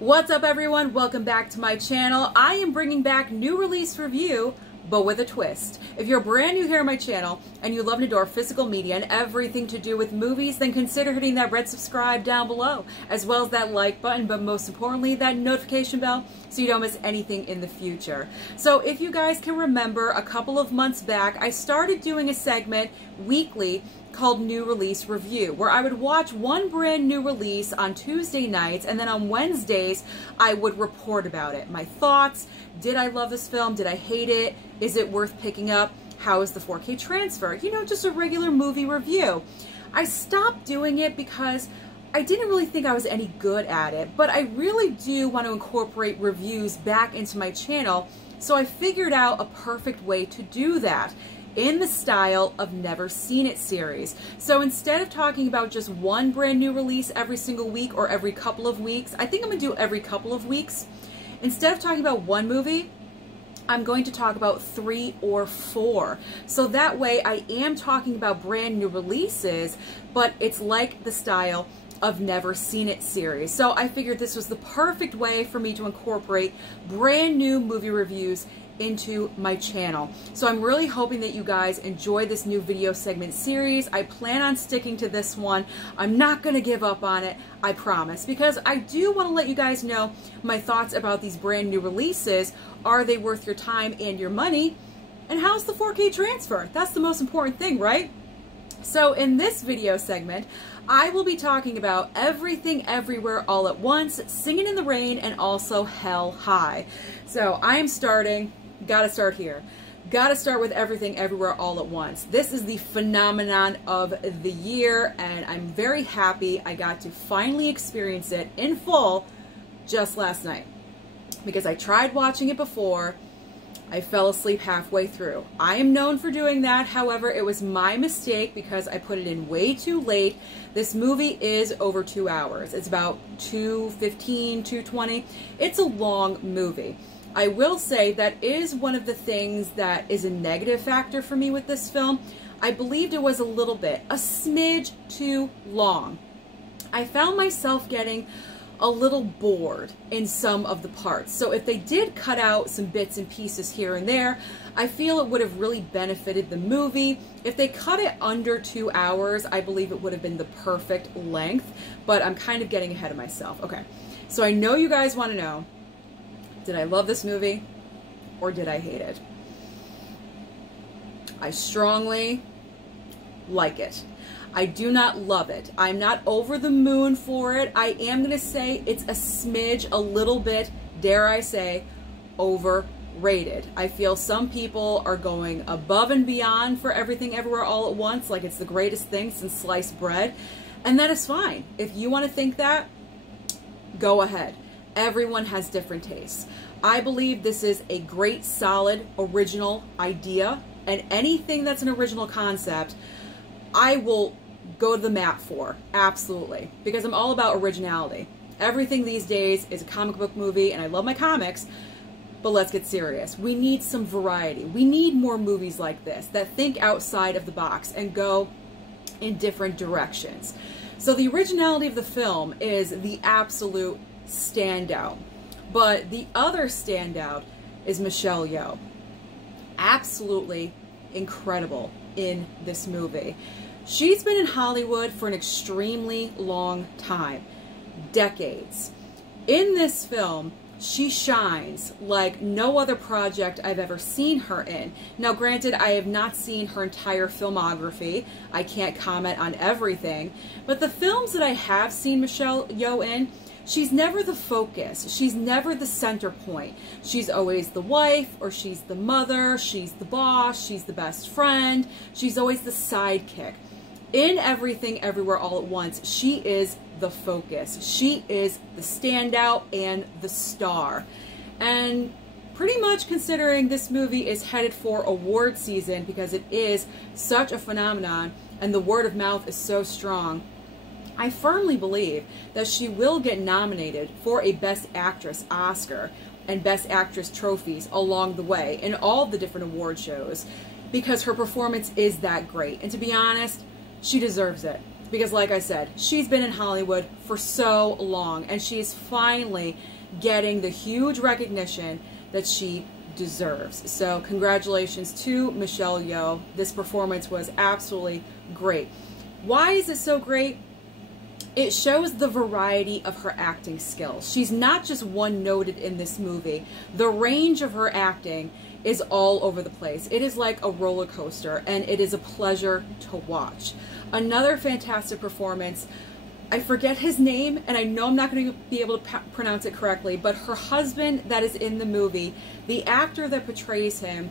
What's up everyone? Welcome back to my channel. I am bringing back new release review, but with a twist. If you're brand new here on my channel and you love and adore physical media and everything to do with movies, then consider hitting that red subscribe down below, as well as that like button, but most importantly, that notification bell so you don't miss anything in the future. So if you guys can remember, a couple of months back, I started doing a segment weekly called New Release Review, where I would watch one brand new release on Tuesday nights, and then on Wednesdays I would report about it. My thoughts: did I love this film? Did I hate it? Is it worth picking up? How is the 4K transfer? You know, just a regular movie review. I stopped doing it because I didn't really think I was any good at it, but I really do want to incorporate reviews back into my channel, so I figured out a perfect way to do that in the style of Never Seen It series. So instead of talking about just one brand new release every single week or every couple of weeks, I think I'm gonna do every couple of weeks. Instead of talking about one movie, I'm going to talk about 3 or 4. So that way I am talking about brand new releases, but it's like the style of Never Seen It series. So I figured this was the perfect way for me to incorporate brand new movie reviews into my channel. So I'm really hoping that you guys enjoy this new video segment series. I plan on sticking to this one. I'm not gonna give up on it, I promise, because I do want to let you guys know my thoughts about these brand new releases. Are they worth your time and your money? And how's the 4K transfer? That's the most important thing, right? So in this video segment, I will be talking about Everything Everywhere All at Once, Singin' in the Rain, and also Hell High. So I am starting, gotta start here. Gotta start with Everything Everywhere All at Once. This is the phenomenon of the year, and I'm very happy I got to finally experience it in full just last night. Because I tried watching it before, I fell asleep halfway through. I am known for doing that. However, it was my mistake because I put it in way too late. This movie is over 2 hours. It's about 2:15, 2:20. It's a long movie. I will say that is one of the things that is a negative factor for me with this film. I believed it was a smidge too long. I found myself getting a little bored in some of the parts. So if they did cut out some bits and pieces here and there, I feel it would have really benefited the movie. If they cut it under 2 hours, I believe it would have been the perfect length, but I'm kind of getting ahead of myself. Okay, so I know you guys want to know, did I love this movie or did I hate it? I strongly like it. I do not love it. I'm not over the moon for it. I am going to say it's a smidge, a little bit, dare I say, overrated. I feel some people are going above and beyond for Everything Everywhere All at Once, like it's the greatest thing since sliced bread, and that is fine. If you want to think that, go ahead. Everyone has different tastes. I believe this is a great, solid, original idea, and anything that's an original concept, I will go to the mat for, absolutely, because I'm all about originality. Everything these days is a comic book movie, and I love my comics, but let's get serious. We need some variety. We need more movies like this that think outside of the box and go in different directions. So the originality of the film is the absolute standout, but the other standout is Michelle Yeoh. Absolutely incredible in this movie. She's been in Hollywood for an extremely long time, decades. In this film, she shines like no other project I've ever seen her in. Now granted, I have not seen her entire filmography. I can't comment on everything, but the films that I have seen Michelle Yeoh in, she's never the focus. She's never the center point. She's always the wife, or she's the mother, she's the boss, she's the best friend. She's always the sidekick. In Everything Everywhere All at Once, she is the focus. She is the standout and the star. And pretty much considering this movie is headed for award season because it is such a phenomenon and the word of mouth is so strong, I firmly believe that she will get nominated for a Best Actress Oscar and Best Actress trophies along the way in all the different award shows, because her performance is that great. And to be honest, she deserves it. Because like I said, she's been in Hollywood for so long, and she's finally getting the huge recognition that she deserves. So congratulations to Michelle Yeoh. This performance was absolutely great. Why is it so great? It shows the variety of her acting skills. She's not just one-noted in this movie. The range of her acting is all over the place. It is like a roller coaster, and it is a pleasure to watch. Another fantastic performance, I forget his name, and I know I'm not going to be able to pronounce it correctly, but her husband that is in the movie, the actor that portrays him,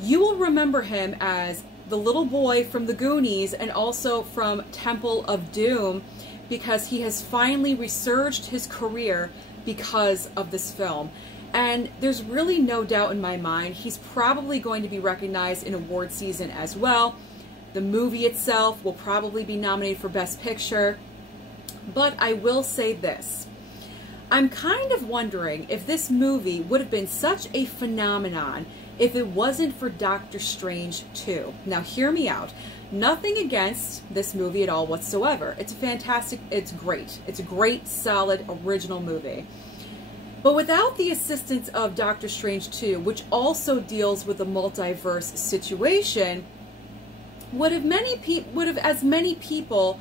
you will remember him as the little boy from the Goonies and also from Temple of Doom, because he has finally resurged his career because of this film. And there's really no doubt in my mind he's probably going to be recognized in award season as well. The movie itself will probably be nominated for Best Picture. But I will say this. I'm kind of wondering if this movie would have been such a phenomenon if it wasn't for Doctor Strange 2. Now hear me out. Nothing against this movie at all whatsoever. It's fantastic. It's great. It's a great, solid, original movie. But without the assistance of Doctor Strange 2, which also deals with the multiverse situation, would have as many people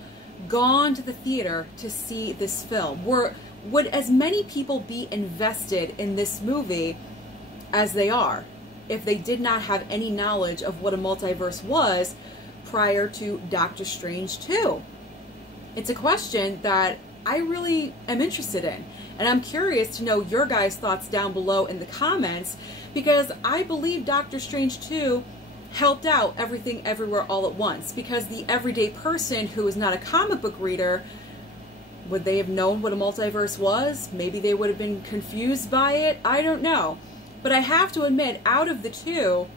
gone to the theater to see this film? Would as many people be invested in this movie as they are if they did not have any knowledge of what a multiverse was prior to Doctor Strange 2? It's a question that I really am interested in, and I'm curious to know your guys' thoughts down below in the comments, because I believe Doctor Strange 2 helped out Everything Everywhere All at Once, because the everyday person who is not a comic book reader, would they have known what a multiverse was? Maybe they would have been confused by it. I don't know. But I have to admit, out of the two,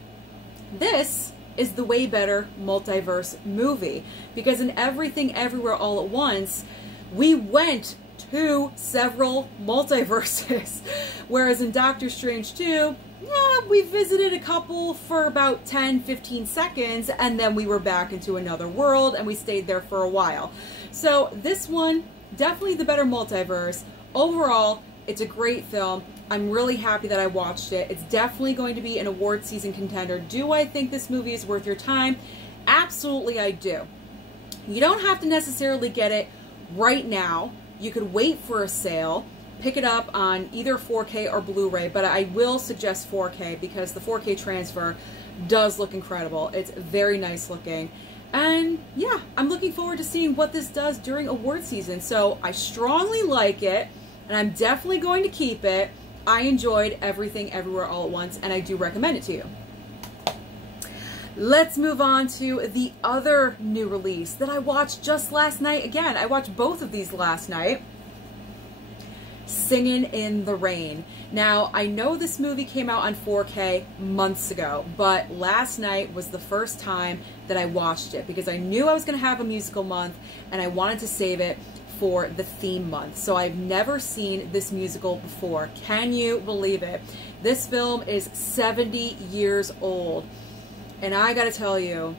this is the way better multiverse movie, because in Everything Everywhere All at Once, we went to several multiverses, whereas in Doctor Strange 2, yeah, we visited a couple for about 10-15 seconds, and then we were back into another world, and we stayed there for a while. So this one, definitely the better multiverse. Overall, it's a great film. I'm really happy that I watched it. It's definitely going to be an award season contender. Do I think this movie is worth your time? Absolutely I do. You don't have to necessarily get it right now. You could wait for a sale, pick it up on either 4K or Blu-ray, but I will suggest 4K because the 4K transfer does look incredible. It's very nice looking. And yeah, I'm looking forward to seeing what this does during award season. So I strongly like it, and I'm definitely going to keep it. I enjoyed Everything Everywhere All at Once, and I do recommend it to you. Let's move on to the other new release that I watched just last night. Again, I watched both of these last night. Singin' in the Rain. Now, I know this movie came out on 4K months ago, but last night was the first time that I watched it because I knew I was going to have a musical month and I wanted to save it for the theme month. So I've never seen this musical before. Can you believe it? This film is 70 years old. And I gotta tell you,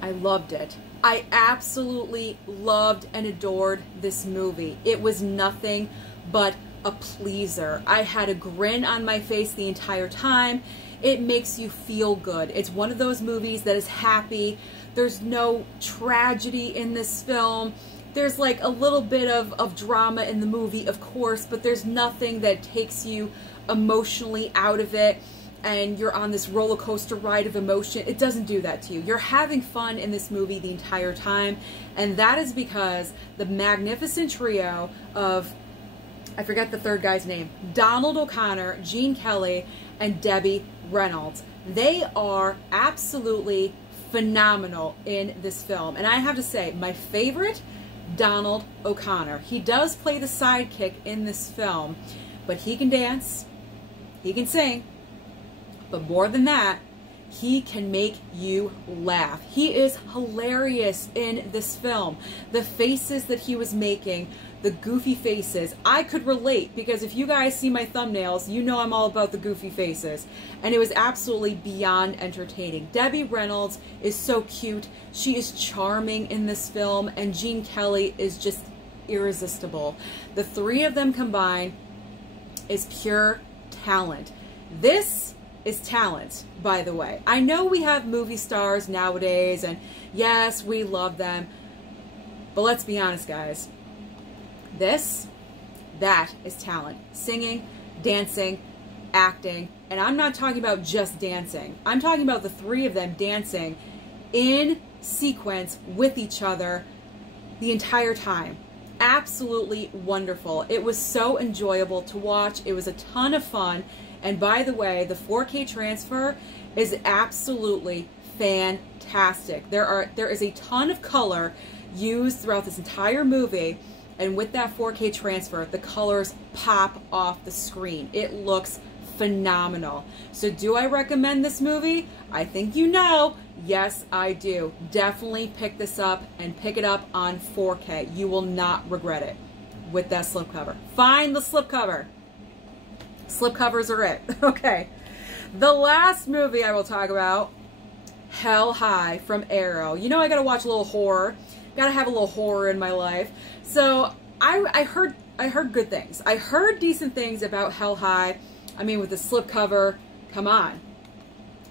I loved it. I absolutely loved and adored this movie. It was nothing but a pleaser. I had a grin on my face the entire time. It makes you feel good. It's one of those movies that is happy. There's no tragedy in this film. There's like a little bit of drama in the movie, of course, but there's nothing that takes you emotionally out of it and you're on this roller coaster ride of emotion. It doesn't do that to you. You're having fun in this movie the entire time, and that is because the magnificent trio of, I forget the third guy's name, Donald O'Connor, Gene Kelly, and Debbie Reynolds. They are absolutely phenomenal in this film. And I have to say, my favorite, Donald O'Connor. He does play the sidekick in this film, but he can dance, he can sing, but more than that, he can make you laugh. He is hilarious in this film. The faces that he was making the goofy faces. I could relate because if you guys see my thumbnails, you know I'm all about the goofy faces. And it was absolutely beyond entertaining. Debbie Reynolds is so cute. She is charming in this film, and Gene Kelly is just irresistible. The three of them combined is pure talent. This is talent, by the way. I know we have movie stars nowadays, and yes, we love them, but let's be honest, guys. That is talent. Singing, dancing, acting, and I'm not talking about just dancing. I'm talking about the three of them dancing in sequence with each other the entire time. Absolutely wonderful. It was so enjoyable to watch. It was a ton of fun. And by the way, the 4K transfer is absolutely fantastic. There is a ton of color used throughout this entire movie, and with that 4K transfer, the colors pop off the screen. It looks phenomenal. So do I recommend this movie? I think you know. Yes, I do. Definitely pick this up and pick it up on 4K. You will not regret it with that slipcover. Find the slipcover. Slipcovers are it. Okay. The last movie I will talk about, Hell High from Arrow. You know I gotta watch a little horror. Gotta have a little horror in my life. So I heard good things. I heard decent things about Hell High. I mean, with the slipcover, come on.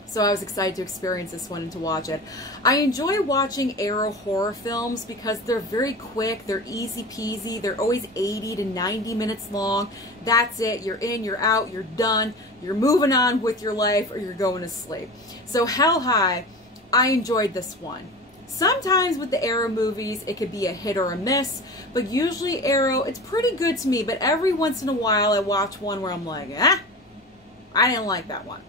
So I was excited to experience this one and to watch it. I enjoy watching Arrow horror films because they're very quick, they're easy peasy, they're always 80 to 90 minutes long. That's it, you're in, you're out, you're done, you're moving on with your life, or you're going to sleep. So Hell High, I enjoyed this one. Sometimes with the Arrow movies, it could be a hit or a miss, but usually Arrow, it's pretty good to me, but every once in a while I watch one where I'm like, I didn't like that one.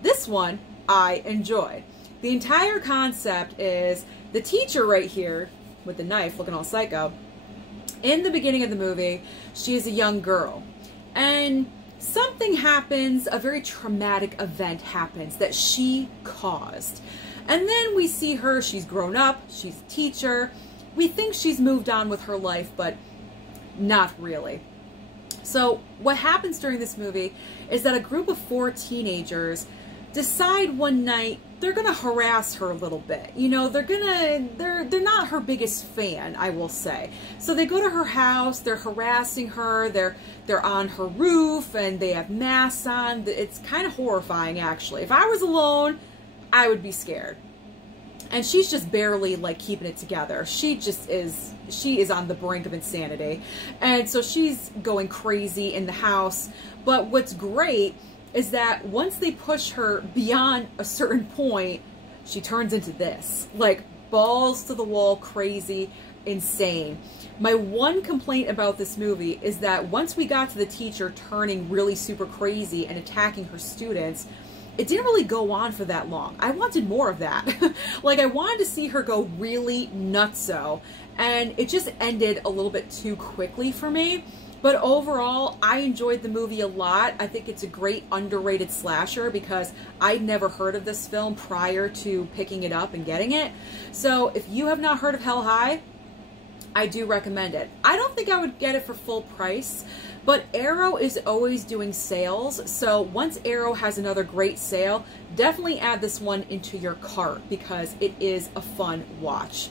This one, I enjoyed. The entire concept is the teacher right here with the knife looking all psycho. In the beginning of the movie, she is a young girl, and something happens, a very traumatic event happens that she caused. And then we see her, she's grown up, she's a teacher. We think she's moved on with her life, but not really. So what happens during this movie is that a group of 4 teenagers decide one night they're gonna harass her a little bit. You know, they're not her biggest fan, I will say. So they go to her house, they're harassing her, they're on her roof, and they have masks on. It's kind of horrifying, actually. If I was alone, I would be scared. And she's just barely like keeping it together. She is on the brink of insanity. And so she's going crazy in the house. But what's great is that once they push her beyond a certain point, she turns into this. Like balls to the wall, crazy, insane. My one complaint about this movie is that once we got to the teacher turning really super crazy and attacking her students, it didn't really go on for that long. I wanted more of that. Like, I wanted to see her go really nutso, and it just ended a little bit too quickly for me. But overall, I enjoyed the movie a lot. I think it's a great underrated slasher because I'd never heard of this film prior to picking it up and getting it. So if you have not heard of Hell High, I do recommend it. I don't think I would get it for full price, but Arrow is always doing sales. So once Arrow has another great sale, definitely add this one into your cart because it is a fun watch.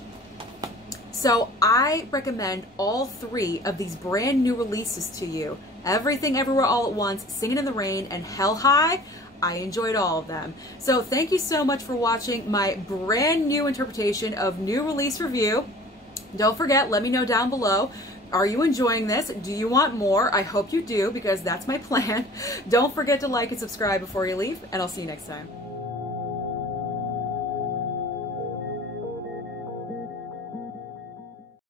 So I recommend all 3 of these brand new releases to you. Everything Everywhere All at Once, Singin' in the Rain, and Hell High. I enjoyed all of them. So thank you so much for watching my brand new interpretation of new release review. Don't forget, let me know down below. Are you enjoying this? Do you want more? I hope you do because that's my plan. Don't forget to like and subscribe before you leave, and I'll see you next time.